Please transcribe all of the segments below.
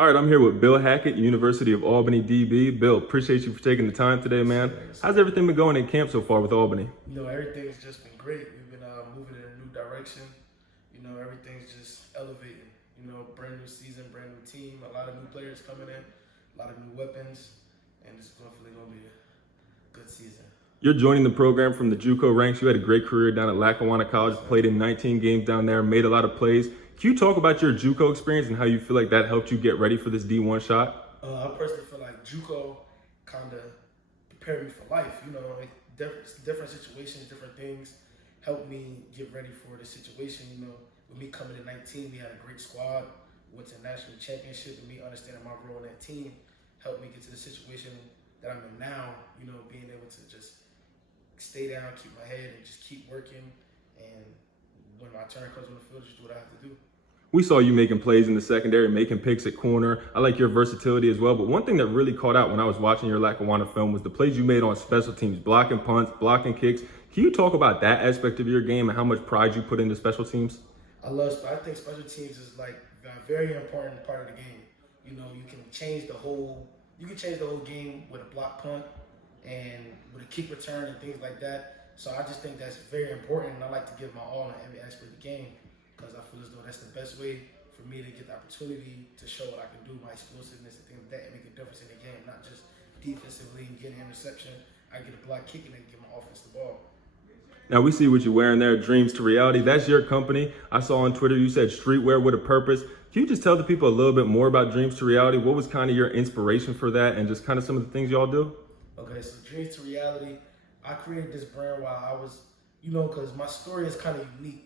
All right, I'm here with Bill Hackett, University of Albany, DB. Bill, appreciate you for taking the time today, man. How's everything been going in camp so far with Albany? Everything's just been great. We've been moving in a new direction. Everything's just elevating. Brand new season, brand new team, a lot of new players coming in, a lot of new weapons, and it's definitely going to be a good season. You're joining the program from the Juco ranks. You had a great career down at Lackawanna College, played in 19 games down there, made a lot of plays. Can you talk about your Juco experience and how you feel like that helped you get ready for this D1 shot? I personally feel like Juco kind of prepared me for life. Different situations, different things helped me get ready for the situation. With me coming in 19, we had a great squad, went to national championship, and me understanding my role in that team helped me get to the situation that I'm in now, being able to just stay down, keep my head, and just keep working. And when my turn comes on the field, just do what I have to do. We saw you making plays in the secondary, making picks at corner. I like your versatility as well. But one thing that really caught out when I was watching your Lackawanna film was the plays you made on special teams, blocking punts, blocking kicks. Can you talk about that aspect of your game and how much pride you put into special teams? I think special teams is like a very important part of the game. You can change the whole game with a block punt and with a kick return and things like that. So I just think that's very important, and I like to give my all in every aspect of the game because I feel as though that's the best way for me to get the opportunity to show what I can do, my explosiveness and things like that, and make a difference in the game, not just defensively and getting an interception. I get a block kick and then give my offense the ball. Now we see what you're wearing there, Dreams to Reality. That's your company. I saw on Twitter you said streetwear with a purpose. Can you just tell the people a little bit more about Dreams to Reality? What was kind of your inspiration for that and just kind of some of the things y'all do? Okay, so Dreams to Reality, I created this brand while I was, because my story is kind of unique,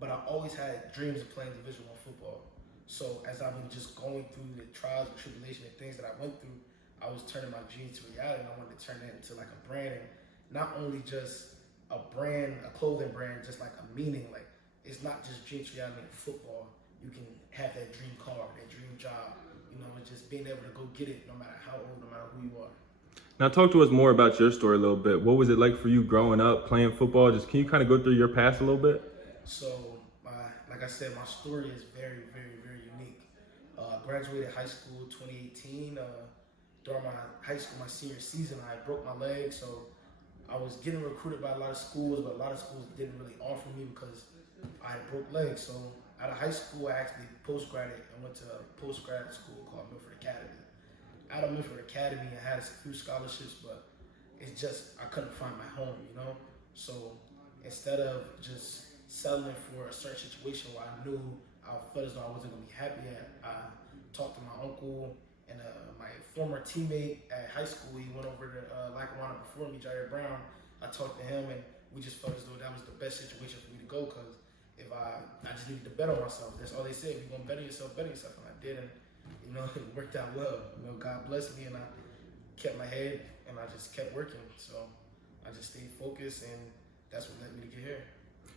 but I always had dreams of playing Division I football. So as I've been just going through the trials and tribulations and things that I went through, I was turning my dreams to reality, and I wanted to turn that into like a brand, and not only just a brand, a clothing brand, just like a meaning. Like, it's not just dreams to reality in football. You can have that dream car, that dream job, and just being able to go get it no matter how old, no matter who you are. Now talk to us more about your story a little bit. What was it like for you growing up, playing football? Just can you kind of go through your past a little bit? So, like I said, my story is very, very, very unique. Graduated high school 2018. During my senior season, I broke my leg, so I was getting recruited by a lot of schools, but a lot of schools didn't really offer me because I had broke legs. So out of high school, I actually post-graded and went to a post-grad school called Milford Academy. Out of Milford Academy, I had a few scholarships, but it's just I couldn't find my home, So instead of just settling for a certain situation where I knew I felt as though I wasn't going to be happy at, I talked to my uncle and my former teammate at high school. He went over to Lackawanna before me, Jair Brown. I talked to him, and we just felt as though that was the best situation for me to go because if I just needed to bet on myself. That's all they said. If you're going to bet on yourself, bet on yourself. And I did, and it worked out well. God blessed me, and I kept my head, and I just kept working. So I just stayed focused, and that's what led me to get here.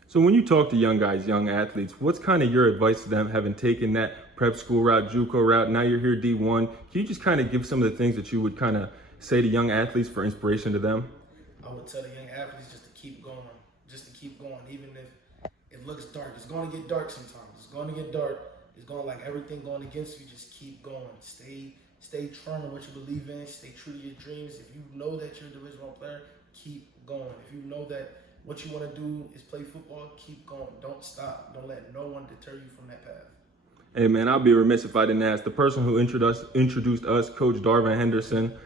So when you talk to young guys, young athletes, what's kind of your advice to them having taken that prep school route, Juco route, now you're here D1? Can you just kind of give some of the things that you would kind of say to young athletes for inspiration to them? I would tell the young athletes just to keep going, even if it looks dark. It's going to get dark sometimes. It's going to get dark. It's going like everything going against you. Just keep going. Stay firm in what you believe in. Stay true to your dreams. If you know that you're a Division I player, keep going. If you know that what you want to do is play football, keep going. Don't stop. Don't let no one deter you from that path. Hey man, I'd be remiss if I didn't ask. The person who introduced us, Coach Darvin Henderson,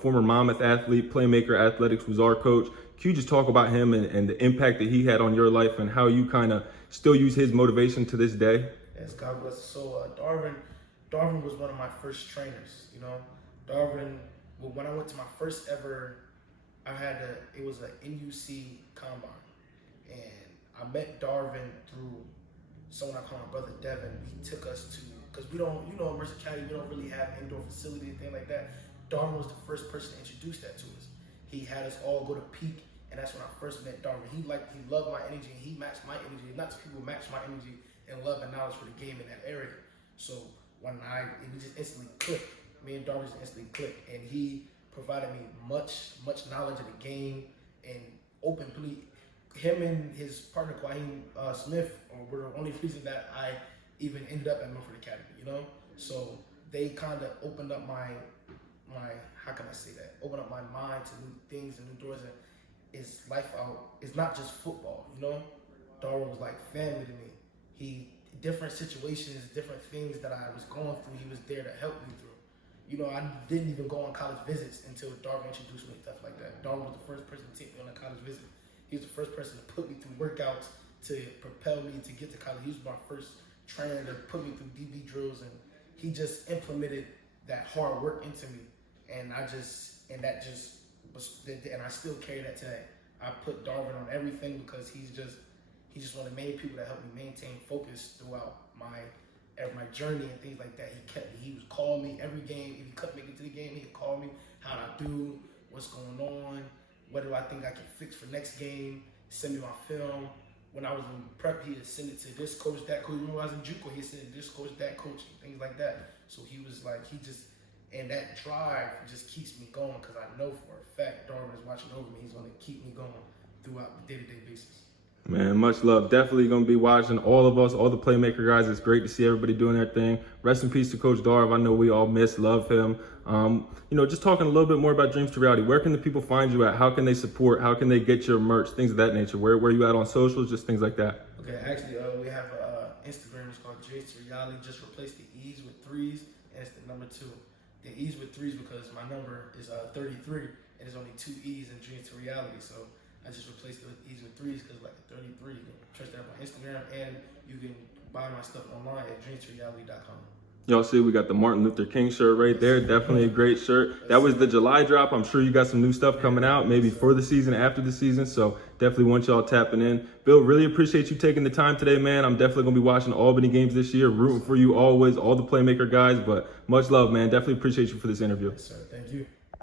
former Monmouth athlete, Playmaker Athletics was our coach. Can you just talk about him and the impact that he had on your life and how you kind of still use his motivation to this day? Yes, God bless. So Darvin was one of my first trainers. Darvin, when I went to my first ever, it was an NUC combine, and I met Darvin through someone I call my brother Devin. He took us to, because we don't, Mercer County, we don't really have indoor facility and things like that. Darvin was the first person to introduce that to us. He had us all go to Peak, and that's when I first met Darvin. He loved my energy, and he matched my energy. Not just people match my energy and love and knowledge for the game in that area. So it just instantly clicked. Me and Darvin just instantly clicked, and he provided me much knowledge of the game and openly. Him and his partner Quaheen Smith were the only reason that I even ended up at Milford Academy. So they kind of opened up my how can I say that? Opened up my mind to new things and new doors. And it's life out. It's not just football, you know. Darwin was like family to me. Different situations, different things that I was going through, he was there to help me through. You know, I didn't even go on college visits until Darwin introduced me and stuff like that. Darwin was the first person to take me on a college visit. He was the first person to put me through workouts to propel me to get to college. He was my first trainer to put me through DB drills, and he just implemented that hard work into me. And I still carry that today. I put Darwin on everything because he's just one of the main people that helped me maintain focus throughout my journey and things like that. He would call me every game. If he couldn't make it to the game, he'd call me. How'd I do? What's going on? What do I think I can fix for next game? Send me my film. When I was in prep, he'd send it to this coach, that coach. When I was in Juco, he'd send it to this coach, that coach, and things like that. So he was like, and that drive just keeps me going because I know for a fact Darwin is watching over me. He's going to keep me going throughout the day-to-day basis. Man, much love. Definitely going to be watching all of us, all the Playmaker guys. It's great to see everybody doing their thing. Rest in peace to Coach Darv. I know we all love him. Just talking a little bit more about Dreams to Reality. Where can the people find you at? How can they support? How can they get your merch? Things of that nature. Where you at on socials? Just things like that. Okay, actually, we have Instagram. It's called Dreams to Reality. Just replace the E's with 3's, and it's the number 2. The E's with 3's because my number is 33, and there's only 2 E's in Dreams to Reality. So I just replaced the E's with 3's because like 33. You can search that on Instagram, and you can buy my stuff online at dreams2reality.com. Y'all see we got the Martin Luther King shirt right there. Definitely a great shirt. That was the July drop. I'm sure you got some new stuff coming out, maybe for the season, after the season. So definitely want y'all tapping in. Bill, really appreciate you taking the time today, man. I'm definitely going to be watching Albany games this year, rooting for you always, all the Playmaker guys. But much love, man. Definitely appreciate you for this interview. Yes, sir. Thank you.